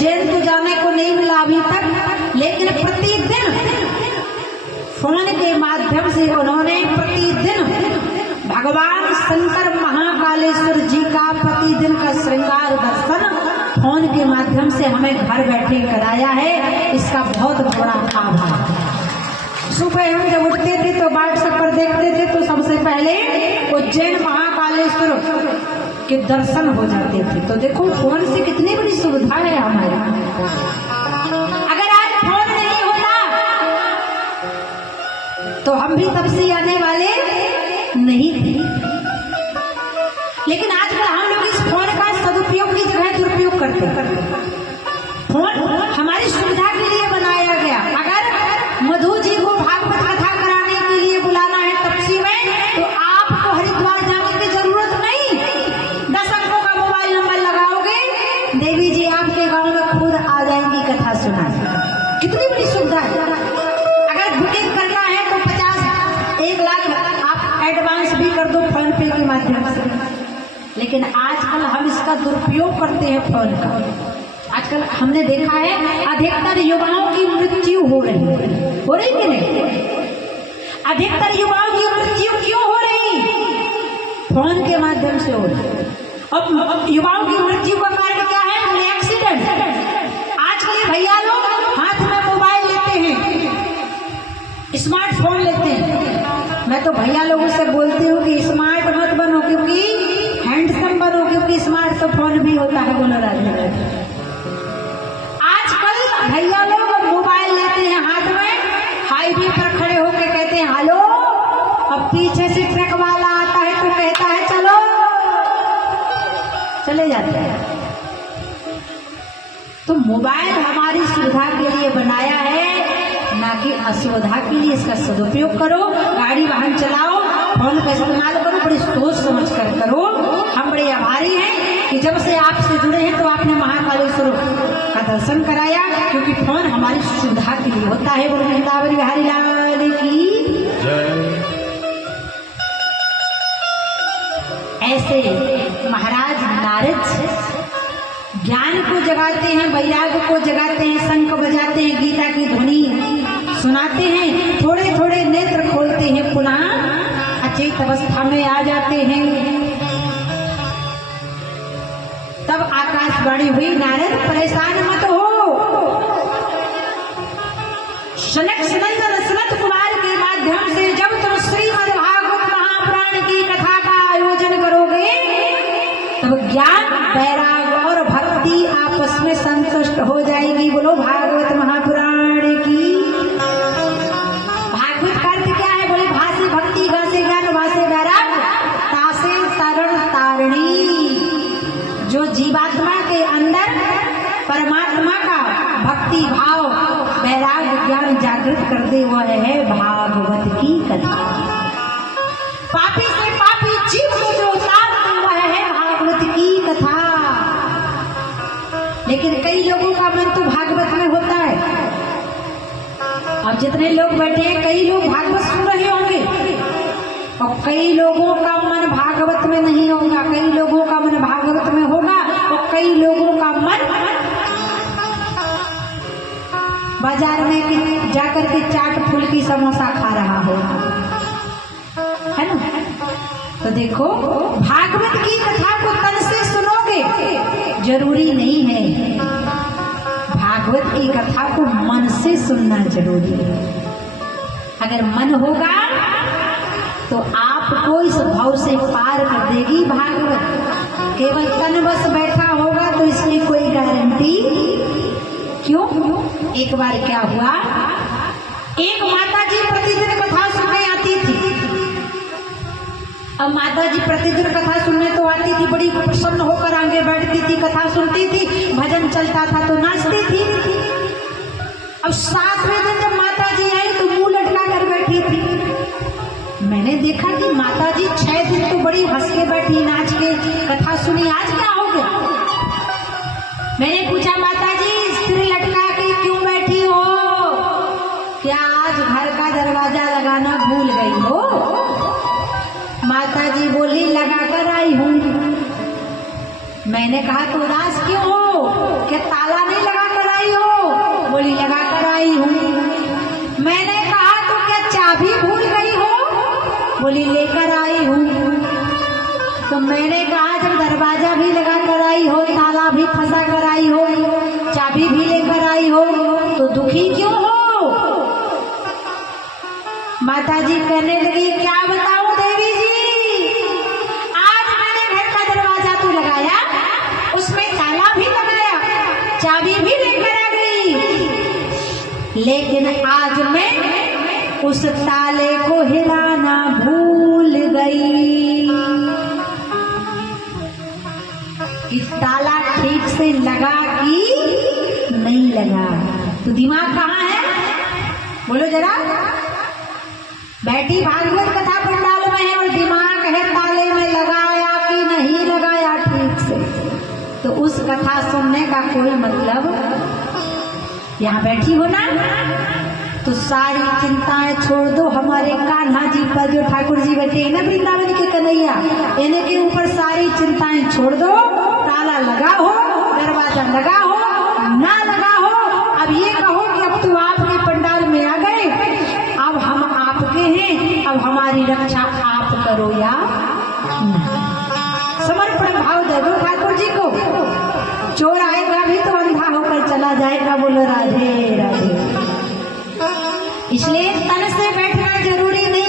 उज्जैन तो जाने को नहीं मिला अभी तक, लेकिन प्रतिदिन फोन के माध्यम से उन्होंने प्रतिदिन भगवान शंकर महाकालेश्वर जी का प्रतिदिन का श्रृंगार दर्शन फोन के माध्यम से हमें घर बैठे कराया है। इसका बहुत बड़ा आभार। सुबह हम जब उठते थे तो व्हाट्सएप पर देखते थे तो सबसे पहले उज्जैन महाकालेश्वर के दर्शन हो जाते थे। तो देखो फोन से कितनी बड़ी सुविधा है हमारे। अगर आज फोन नहीं होता तो हम भी तब से आने वाले नहीं थे। लेकिन आजकल हम लोग इस फोन का सदुपयोग की जगह दुरुपयोग करते हैं। फोन हमारी सुविधा के लिए बनाया गया। अगर मधु जी को भागवत कथा कराने के लिए बुलाना है तपसी में, तो आपको हरिद्वार जाने की जरूरत नहीं। 10 अंकों का मोबाइल नंबर लगाओगे, देवी जी आपके गांव में खुद आ जाएंगी कथा सुनाने। कितनी बड़ी सुविधा है। अगर बुकिंग करना है तो 1 लाख आप एडवांस भी कर दो फोन पे के माध्यम से। लेकिन आजकल हम इसका दुरुपयोग करते हैं फोन का। आजकल हमने देखा है अधिकतर युवाओं की मृत्यु हो रही कि नहीं? अधिकतर युवाओं की मृत्यु क्यों हो रही? फोन के माध्यम से हो रही। अब युवाओं की मृत्यु का कारण क्या है? एक्सीडेंट। आजकल ये भैया लोग हाथ में मोबाइल लेते हैं, स्मार्टफोन लेते हैं। मैं तो भैया लोगों से बोलती हूँ कि स्मार्ट मत बनो, क्योंकि हैंडसम बनो, क्योंकि स्मार्ट तो फोन भी होता है। बोलो राजा। आजकल भैया लोग मोबाइल लेते हैं हाथ में, हाईवे पर खड़े होकर कहते हैं हेलो, अब पीछे से ट्रक वाला आता है तो कहता है चलो, चले जाते हैं। तो मोबाइल हमारी सुविधा के लिए बनाया है, ना कि असुविधा के लिए। इसका सदुपयोग करो, गाड़ी वाहन चलाओ, फोन का इस्तेमाल करो, बड़ी सोच समझ कर करो। हम बड़े आभारी हैं कि जब से आपसे जुड़े हैं तो आपने महाकालेश्वर का दर्शन कराया, क्योंकि फोन हमारी सुविधा के लिए होता है। बोलो वृंदावन बिहारी लाल की जय। ऐसे महाराज नारद ज्ञान को जगाते हैं, वैराग्य को जगाते हैं, शंख बजाते हैं, गीता की ध्वनि सुनाते हैं, थोड़े थोड़े नेत्र खोलते हैं, पुनः अचेत अवस्था में आ जाते हैं। तब आकाशवाणी हुई, नारद परेशान मत हो। सनक सनंदन सनत कुमार के माध्यम से जब तुम श्रीमद् भागवत महापुराण की कथा का आयोजन करोगे, तब ज्ञान, वैराग्य और भक्ति आपस में संतुष्ट हो जाएगी। बोलो भागवत महापुराण की। भागवत का अर्थ क्या है? बोले भासे भक्ति, गासे ज्ञान, वासे वैराग्य, तासे तरण तारणी। जो जीवात्मा के अंदर परमात्मा का भक्ति भाव, वैराग्य, ज्ञान जागृत कर दे, वह है भागवत की कथा। पापी से पापी जीव को जो उतार दे, वह है भागवत की कथा। लेकिन कई लोगों का मन तो भागवत में होता है। अब जितने लोग बैठे हैं, कई लोग भागवत सुन रहे होंगे और कई लोगों का मन भागवत में नहीं होगा। कई लोगों का मन भागवत में होगा और कई लोगों का मन बाजार में जाकर के चाट फुल्की समोसा खा रहा होगा, है ना? तो देखो, भागवत की कथा को तन से सुनोगे, जरूरी नहीं है। भागवत की कथा को मन से सुनना जरूरी है। अगर मन होगा तो आपको इस भाव से पार कर देगी भागवत। केवल तन बस बैठा होगा तो इसकी कोई गारंटी क्यों? एक बार क्या हुआ, एक माता जी प्रतिदिन कथा सुनने आती थी। अब माता जी प्रतिदिन कथा सुनने तो आती थी, बड़ी प्रसन्न होकर आगे बैठती थी, कथा सुनती थी, भजन चलता था तो नाचती थी। अब 7वें दिन जब माता जी आई तो मुंह लटका कर बैठी थी। मैंने देखा कि माता जी 6 दिन तो बड़ी हंस के बैठी, नाच के कथा सुनी, आज क्या हो गया? मैंने पूछा, माता जी सिर लटका के क्यों बैठी हो? क्या आज घर का दरवाजा लगाना भूल गई हो? माता जी बोली, लगा कर आई हूँ। मैंने कहा, तो उदास क्यों हो? क्या ताला नहीं लगा बोली लेकर आई हूँ। तो मैंने कहा जब दरवाजा भी लगा कर आई हो, ताला भी फंसा कर आई हो, चाबी भी लेकर आई हो, तो दुखी क्यों हो? माता जी कहने लगी क्या बताऊं देवी जी, आज मैंने घर का दरवाजा तो लगाया, उसमें ताला भी लगाया, चाबी भी लेकर आ गई, लेकिन आज मैं उस ताले को हिलाना भूल गई कि ताला ठीक से लगा कि नहीं लगा। तो दिमाग कहाँ है बोलो जरा? बैठी भागवत कथा पंडाल में है और दिमाग है ताले में लगाया कि नहीं लगाया ठीक से। तो उस कथा सुनने का कोई मतलब, यहाँ बैठी हो ना तो सारी चिंताएं छोड़ दो, हमारे कान्हा जी पर जो ठाकुर जी बैठे हैं ना वृंदावन के कन्हैया, इन्हीं के ऊपर सारी चिंताएं छोड़ दो। ताला लगा हो, दरवाजा लगा हो, ना लगा हो, अब ये कहो कि अब तो आपके पंडाल में आ गए, अब हम आपके हैं, अब हमारी रक्षा आप करो या नहीं।